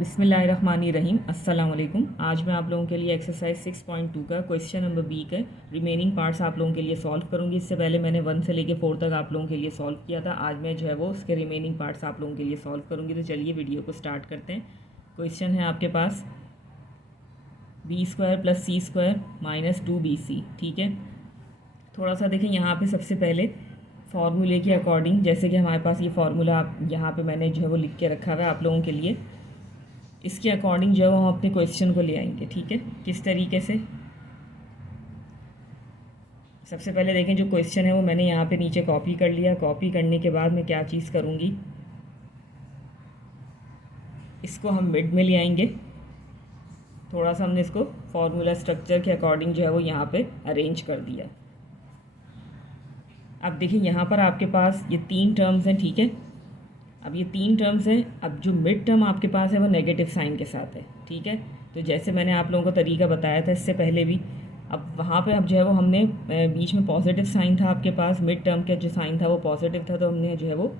बिस्मिल्लाहिर्रहमानिर्रहीम। अस्सलाम वालेकुम। आज मैं आप लोगों के लिए एक्सरसाइज 6.2 का क्वेश्चन नंबर बी का रिमेनिंग पार्ट्स आप लोगों के लिए सॉल्व करूंगी। इससे पहले मैंने 1 से लेके 4 तक आप लोगों के लिए सॉल्व किया था। आज मैं जो है वो उसके रिमेनिंग पार्ट्स आप लोगों के लिए सॉल्व करूँगी। तो चलिए वीडियो को स्टार्ट करते हैं। क्वेश्चन है आपके पास b² + c² - 2bc। ठीक है, थोड़ा सा देखें यहाँ पे सबसे पहले फार्मूले के अकॉर्डिंग, जैसे कि हमारे पास ये फार्मूला आप यहाँ पे मैंने जो है वो लिख के रखा हुआ है आप लोगों के लिए, इसके अकॉर्डिंग जो है वो हम अपने क्वेश्चन को ले आएंगे। ठीक है, किस तरीके से, सबसे पहले देखें जो क्वेश्चन है वो मैंने यहाँ पे नीचे कॉपी कर लिया। कॉपी करने के बाद मैं क्या चीज़ करूँगी, इसको हम मिड में ले आएंगे। थोड़ा सा हमने इसको फार्मूला स्ट्रक्चर के अकॉर्डिंग जो है वो यहाँ पे अरेंज कर दिया। अब देखिए यहाँ पर आपके पास ये 3 टर्म्स हैं। ठीक है, अब ये 3 टर्म्स हैं। अब जो मिड टर्म आपके पास है वो नेगेटिव साइन के साथ है। ठीक है, तो जैसे मैंने आप लोगों को तरीका बताया था इससे पहले भी, अब वहाँ पे अब जो है वो हमने बीच में पॉजिटिव साइन था आपके पास, मिड टर्म का जो साइन था वो पॉजिटिव था, तो हमने जो है वो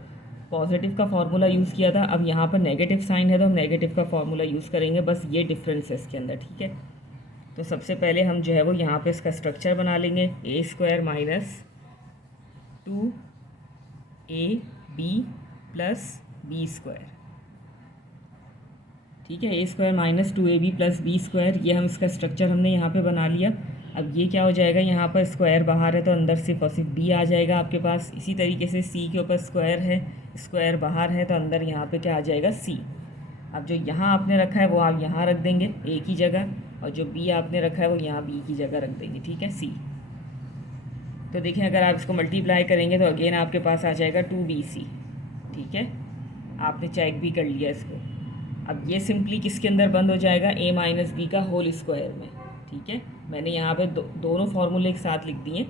पॉजिटिव का फार्मूला यूज़ किया था। अब यहाँ पर नेगेटिव साइन है तो हम नेगेटिव का फार्मूला यूज़ करेंगे, बस ये डिफरेंस है इसके अंदर। ठीक है, तो सबसे पहले हम जो है वो यहाँ पे इसका स्ट्रक्चर बना लेंगे। a² - 2ab + b²। ठीक है, a² - 2ab + b², ये हम इसका स्ट्रक्चर हमने यहाँ पे बना लिया। अब ये क्या हो जाएगा, यहाँ पर स्क्वायर बाहर है तो अंदर सिर्फ और सिर्फ b आ जाएगा आपके पास। इसी तरीके से c के ऊपर स्क्वायर है, स्क्वायर बाहर है तो अंदर यहाँ पे क्या आ जाएगा, c। अब जो यहाँ आपने रखा है वो आप यहाँ रख देंगे a की जगह, और जो b आपने रखा है वो यहाँ b की जगह रख देंगे। ठीक है, c। तो देखें अगर आप इसको मल्टीप्लाई करेंगे तो अगेन आपके पास आ जाएगा 2bc। ठीक है, आपने चेक भी कर लिया इसको। अब ये सिंपली किसके अंदर बंद हो जाएगा, a - b का होल स्क्वायर में। ठीक है, मैंने यहाँ पे दोनों फार्मूले एक साथ लिख दिए।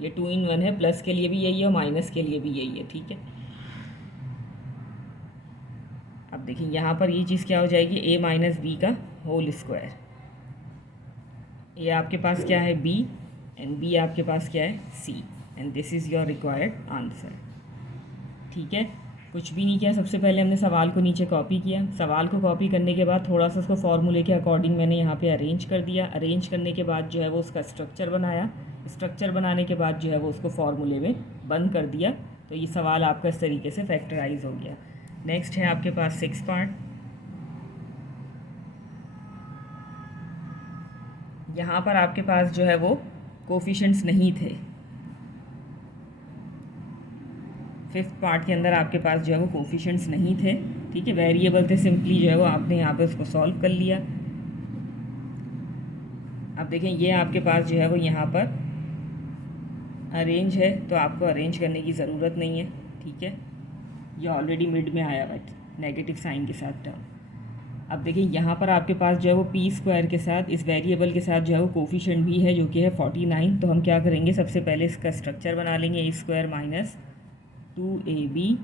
ये 2 in 1 है, प्लस के लिए भी यही है और माइनस के लिए भी यही है। ठीक है, अब देखिए यहाँ पर ये चीज़ क्या हो जाएगी, a - b का होल स्क्वायर। ये आपके पास क्या है, b, एंड b आपके पास क्या है, c, and this is your required answer. ठीक है, कुछ भी नहीं किया, सबसे पहले हमने सवाल को नीचे कॉपी किया। सवाल को कॉपी करने के बाद थोड़ा सा उसको फार्मूले के अकॉर्डिंग मैंने यहाँ पे अरेंज कर दिया। अरेंज करने के बाद जो है वो उसका स्ट्रक्चर बनाया। स्ट्रक्चर बनाने के बाद जो है वो उसको फार्मूले में बंद कर दिया। तो ये सवाल आपका इस तरीके से फैक्टराइज हो गया। नेक्स्ट है आपके पास 6 पार्ट। यहाँ पर आपके पास जो है वो कोफिशेंट्स नहीं थे। 5th पार्ट के अंदर आपके पास जो है वो कोफिशेंट्स नहीं थे। ठीक है, वेरिएबल थे, सिंपली जो है वो आपने यहाँ पे उसको सॉल्व कर लिया। अब देखें ये आपके पास जो है वो यहाँ पर अरेंज है, तो आपको अरेंज करने की ज़रूरत नहीं है। ठीक है, ये ऑलरेडी मिड में आया हुआ है नेगेटिव साइन के साथ टर्म। अब देखिए यहाँ पर आपके पास जो है वो p² के साथ, इस वेरिएबल के साथ जो है वो कोफिशेंट भी है जो कि है 49। तो हम क्या करेंगे, सबसे पहले इसका स्ट्रक्चर बना लेंगे, a² - 2ab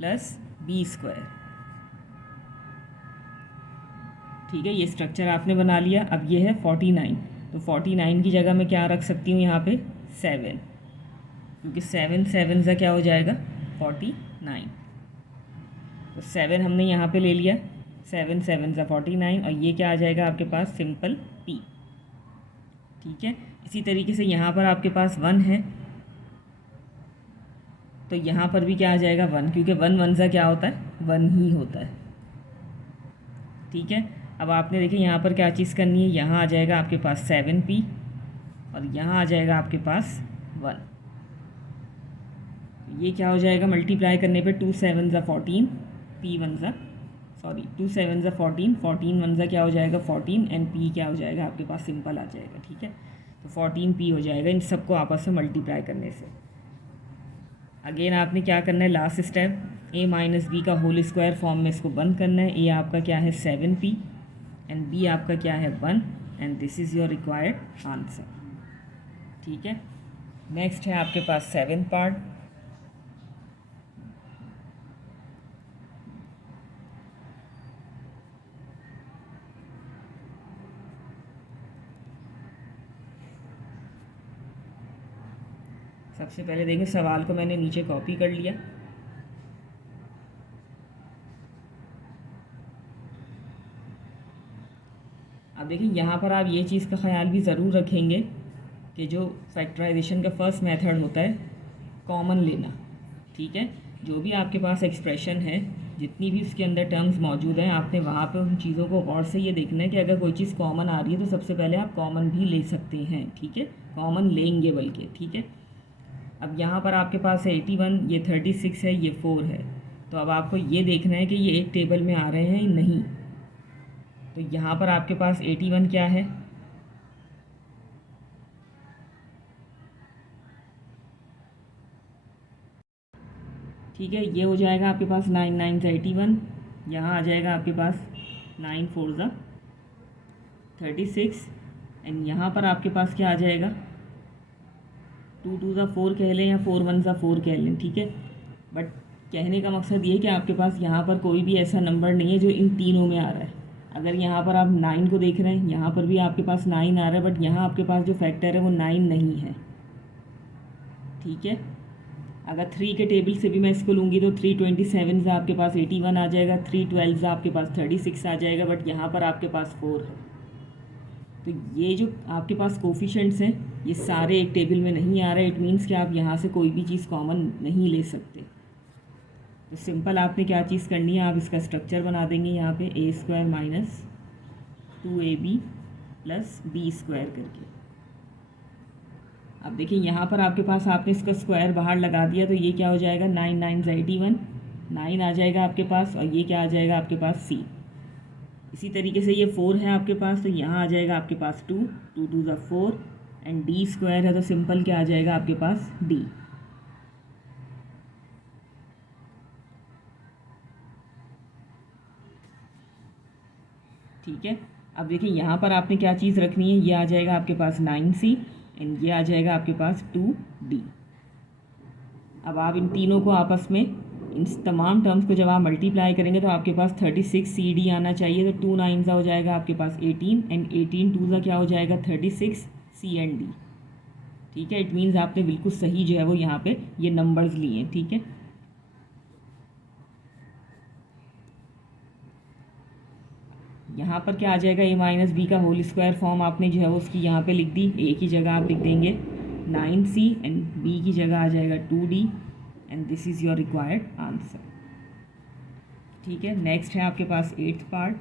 + b²। ठीक है, ये स्ट्रक्चर आपने बना लिया। अब ये है 49, तो 49 की जगह मैं क्या रख सकती हूँ यहाँ पे, 7, क्योंकि 7 7 से क्या हो जाएगा, 49। तो 7 हमने यहाँ पे ले लिया, 7 7 से 49, और ये क्या आ जाएगा आपके पास, सिंपल p। ठीक है, इसी तरीके से यहाँ पर आपके पास 1 है, तो यहाँ पर भी क्या आ जाएगा, 1, क्योंकि 1 1 से क्या होता है, 1 ही होता है। ठीक है, अब आपने देखिए यहाँ पर क्या चीज़ करनी है, यहाँ आ जाएगा आपके पास 7p, और यहाँ आ जाएगा आपके पास 1। ये क्या हो जाएगा, मल्टीप्लाई करने पे 2 7 से 14, p 1 से, सॉरी 2 7 से 14, 14 1 से क्या हो जाएगा, 14, एंड p क्या हो जाएगा आपके पास, सिंपल आ जाएगा। ठीक है, तो 14p हो जाएगा इन सबको आपस में मल्टीप्लाई करने से। अगेन आपने क्या करना है, लास्ट स्टेप, a - b का होल स्क्वायर फॉर्म में इसको बंद करना है। a आपका क्या है, 7p, एंड b आपका क्या है, 1, and this is your required answer. ठीक है, नेक्स्ट है आपके पास 7th पार्ट। सबसे पहले देखिए सवाल को मैंने नीचे कॉपी कर लिया। अब देखिए यहाँ पर आप ये चीज़ का ख्याल भी ज़रूर रखेंगे कि जो फैक्टराइजेशन का फर्स्ट मेथड होता है कॉमन लेना, ठीक है। जो भी आपके पास एक्सप्रेशन है, जितनी भी उसके अंदर टर्म्स मौजूद हैं, आपने वहाँ पे उन चीज़ों को गौर से ये देखना है कि अगर कोई चीज़ कॉमन आ रही है तो सबसे पहले आप कॉमन भी ले सकते हैं, ठीक है, कॉमन लेंगे बल्कि, ठीक है। अब यहाँ पर आपके पास है 81, ये 36 है, ये 4 है। तो अब आपको ये देखना है कि ये एक टेबल में आ रहे हैं या नहीं। तो यहाँ पर आपके पास 81 क्या है, ठीक है, ये हो जाएगा आपके पास 9 9 ज़ा 81, यहाँ आ जाएगा आपके पास 9 4 ज़ा 36 एंड यहाँ पर आपके पास क्या आ जाएगा 2 2 ज़ा 4 कह लें या 4 1 ज़ा 4 कह लें, ठीक है। बट कहने का मकसद ये कि आपके पास यहाँ पर कोई भी ऐसा नंबर नहीं है जो इन तीनों में आ रहा है। अगर यहाँ पर आप 9 को देख रहे हैं, यहाँ पर भी आपके पास 9 आ रहा है, बट यहाँ आपके पास जो फैक्टर है वो 9 नहीं है, ठीक है। अगर 3 के टेबल से भी मैं इसको लूँगी तो 327 से आपके पास 81 आ जाएगा, 312 से आपके पास 36 आ जाएगा, बट यहाँ पर आपके पास 4 है। तो ये जो आपके पास कोफिशेंट्स हैं ये सारे एक टेबल में नहीं आ रहे। इट मीन्स कि आप यहाँ से कोई भी चीज़ कॉमन नहीं ले सकते। तो सिंपल आपने क्या चीज़ करनी है, आप इसका स्ट्रक्चर बना देंगे यहाँ पे a² minus 2ab plus b² करके। अब देखिए यहाँ पर आपके पास आपने इसका स्क्वायर बाहर लगा दिया, तो ये क्या हो जाएगा 9 9 ज़ा 81, 9 आ जाएगा आपके पास, और ये क्या आ जाएगा आपके पास c। इसी तरीके से ये 4 है आपके पास, तो यहाँ आ जाएगा आपके पास 2 2 2 ज़ा 4 एंड d² है, तो सिंपल क्या आ जाएगा आपके पास d। ठीक है। अब देखिए यहाँ पर आपने क्या चीज़ रखनी है, ये आ जाएगा आपके पास 9c एंड ये आ जाएगा आपके पास 2d। अब आप इन तीनों को आपस में, इन तमाम टर्म्स को जब आप मल्टीप्लाई करेंगे तो आपके पास 36cd आना चाहिए। तो 2 9 ज़ा हो जाएगा आपके पास 18 एंड 18 2 ज़ा क्या हो जाएगा 36c एंड d, ठीक है। इट मीन्स आपने बिल्कुल सही जो है वो यहाँ पे ये नंबर्स लिए हैं, ठीक है। यहाँ पर क्या आ जाएगा a माइनस बी का होल स्क्वायर फॉर्म आपने जो है वो उसकी यहाँ पे लिख दी। a की जगह आप लिख देंगे 9c एंड b की जगह आ जाएगा 2d and this is your required answer, ठीक है। नेक्स्ट है आपके पास 8th पार्ट।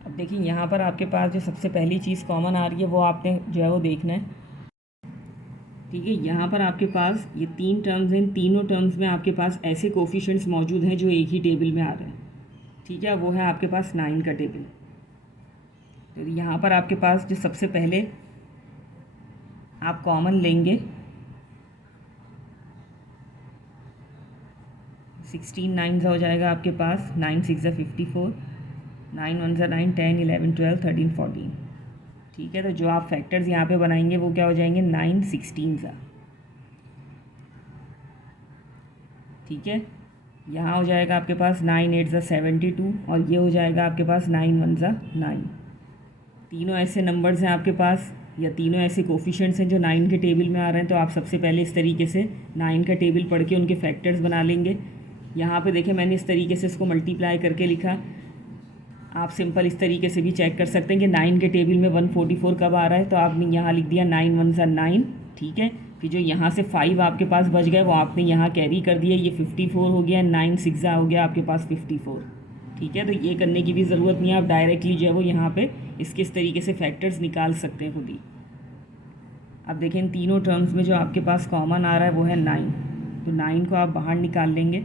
अब देखिए यहाँ पर आपके पास जो सबसे पहली चीज़ कॉमन आ रही है वो आपने जो है वो देखना है, ठीक है। यहाँ पर आपके पास ये 3 टर्म्स हैं, तीनों टर्म्स में आपके पास ऐसे कोफिशिएंट्स मौजूद हैं जो एक ही टेबल में आ रहे हैं, ठीक है। वो है आपके पास 9 का टेबल। तो यहाँ पर आपके पास जो सबसे पहले आप कॉमन लेंगे 16 9 हो जाएगा आपके पास, 9 6 ज़ा 54, 9 1 ज़ा 9 10 11 12 13 14, ठीक है। तो जो आप फैक्टर्स यहाँ पे बनाएंगे वो क्या हो जाएंगे 9 16 ज़ा, ठीक है। यहाँ हो जाएगा आपके पास 9 8 ज़ा 72 और ये हो जाएगा आपके पास 9 1 ज़ा 9। तीनों ऐसे नंबर्स हैं आपके पास, या तीनों ऐसे कोफिशिएंट्स हैं जो 9 के टेबल में आ रहे हैं। तो आप सबसे पहले इस तरीके से 9 का टेबल पढ़ के उनके फैक्टर्स बना लेंगे। यहाँ पे देखें मैंने इस तरीके से इसको मल्टीप्लाई करके लिखा। आप सिंपल इस तरीके से भी चेक कर सकते हैं कि 9 के टेबल में 144 कब आ रहा है, तो आपने यहाँ लिख दिया 9 1 ज़ा 9, ठीक है। फिर जो यहाँ से 5 आपके पास बच गए वो आपने यहाँ कैरी कर दिया, ये 54 हो गया, 9 6 ज़ा हो गया आपके पास 54, ठीक है। तो ये करने की भी ज़रूरत नहीं है, आप डायरेक्टली जो है वो यहाँ पे इसके इस तरीके से फैक्टर्स निकाल सकते हैं खुद ही। अब देखें इन तीनों टर्म्स में जो आपके पास कॉमन आ रहा है वो है 9, तो 9 को आप बाहर निकाल लेंगे,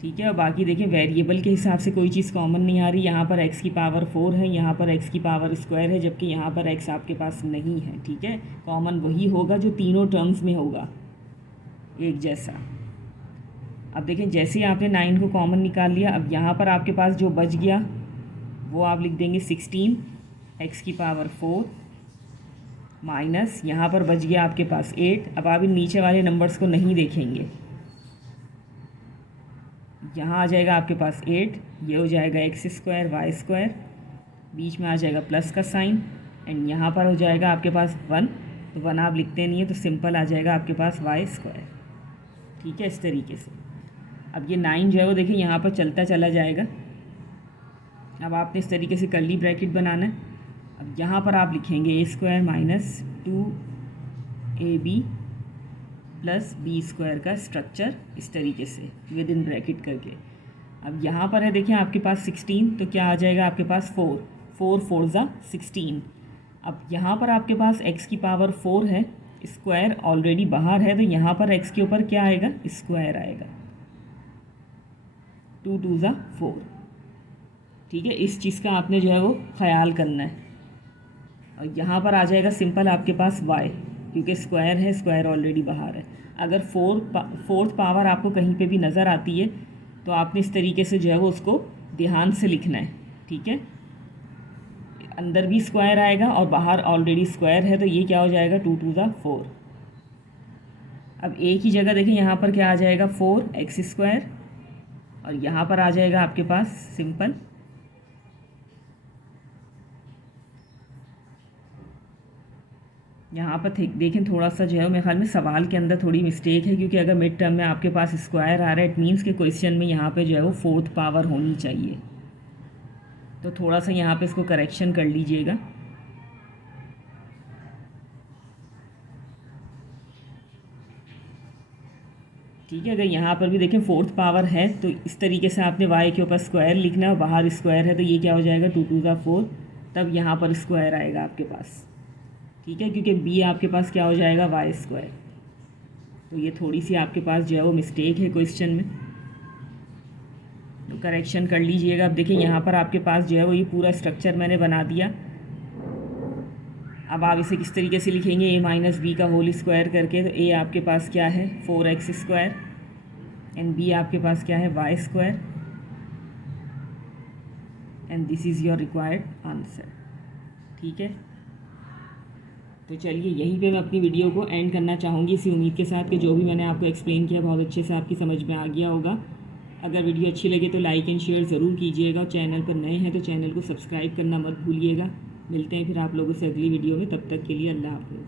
ठीक है। और बाकी देखें वेरिएबल के हिसाब से कोई चीज़ कॉमन नहीं आ रही। यहाँ पर x की पावर 4 है, यहाँ पर x की पावर स्क्वायर है, जबकि यहाँ पर x आपके पास नहीं है, ठीक है। कॉमन वही होगा जो तीनों टर्म्स में होगा एक जैसा। अब देखें जैसे ही आपने 9 को कॉमन निकाल लिया, अब यहाँ पर आपके पास जो बच गया वो आप लिख देंगे 16 x की पावर 4 माइनस यहाँ पर बच गया आपके पास 8। अब आप इन नीचे वाले नंबर्स को नहीं देखेंगे, यहाँ आ जाएगा आपके पास 8, ये हो जाएगा x स्क्वायर वाई स्क्वायर, बीच में आ जाएगा प्लस का साइन, एंड यहाँ पर हो जाएगा आपके पास 1, तो 1 आप लिखते नहीं है तो सिंपल आ जाएगा आपके पास वाई स्क्वायर। ठीक है, इस तरीके से। अब ये 9 जो है वो देखिए यहाँ पर चलता चला जाएगा। अब आपने इस तरीके से कर्ली ब्रैकेट बनाना है। अब यहाँ पर आप लिखेंगे a square minus 2ab plus b square का स्ट्रक्चर इस तरीके से विद इन ब्रैकेट करके। अब यहाँ पर है देखिए आपके पास 16, तो क्या आ जाएगा आपके पास 4, 4 4 ज़ा 16। अब यहाँ पर आपके पास x की पावर 4 है, स्क्वायर ऑलरेडी बाहर है, तो यहाँ पर x के ऊपर क्या आएगा, स्क्वायर आएगा, 2 2 ज़ा 4। ठीक है, इस चीज़ का आपने जो है वो ख्याल करना है। और यहाँ पर आ जाएगा सिंपल आपके पास y, क्योंकि स्क्वायर है, स्क्वायर ऑलरेडी बाहर है। अगर फोर्थ पावर आपको कहीं पे भी नज़र आती है तो आपने इस तरीके से जो है वो उसको ध्यान से लिखना है। ठीक है, अंदर भी स्क्वायर आएगा और बाहर ऑलरेडी स्क्वायर है, तो ये क्या हो जाएगा 2 2 ज़ा 4। अब a की जगह देखिए यहाँ पर क्या आ जाएगा 4x स्क्वायर, और यहाँ पर आ जाएगा आपके पास सिंपल यहाँ पर देखें थोड़ा सा जो है मेरे ख्याल में सवाल के अंदर थोड़ी मिस्टेक है, क्योंकि अगर मिड टर्म में आपके पास स्क्वायर आ रहा है इट मीन्स के क्वेश्चन में यहाँ पे जो है वो फोर्थ पावर होनी चाहिए, तो थोड़ा सा यहाँ पे इसको करेक्शन कर लीजिएगा। ठीक है, अगर यहाँ पर भी देखें फोर्थ पावर है तो इस तरीके से आपने y के ऊपर स्क्वायर लिखना है और बाहर स्क्वायर है, तो ये क्या हो जाएगा 2 2 ज़ा 4, तब यहाँ पर स्क्वायर आएगा आपके पास। ठीक है, क्योंकि b आपके पास क्या हो जाएगा वाई स्क्वायर, तो ये थोड़ी सी आपके पास जो है वो मिस्टेक है क्वेश्चन में, तो करेक्शन कर लीजिएगा। अब देखिए यहाँ पर आपके पास जो है वो ये पूरा स्ट्रक्चर मैंने बना दिया। अब आप इसे किस तरीके से लिखेंगे, a माइनस बी का होल स्क्वायर करके, तो a आपके पास क्या है 4x स्क्वायर एंड b आपके पास क्या है Y square, and this is your required answer. ठीक है, तो चलिए यहीं पे मैं अपनी वीडियो को एंड करना चाहूँगी, इसी उम्मीद के साथ कि जो भी मैंने आपको एक्सप्लेन किया बहुत अच्छे से आपकी समझ में आ गया होगा। अगर वीडियो अच्छी लगे तो लाइक एंड शेयर ज़रूर कीजिएगा, चैनल पर नए हैं तो चैनल को सब्सक्राइब करना मत भूलिएगा। मिलते हैं फिर आप लोगों से अगली वीडियो में, तब तक के लिए अल्लाह हाफ़िज़।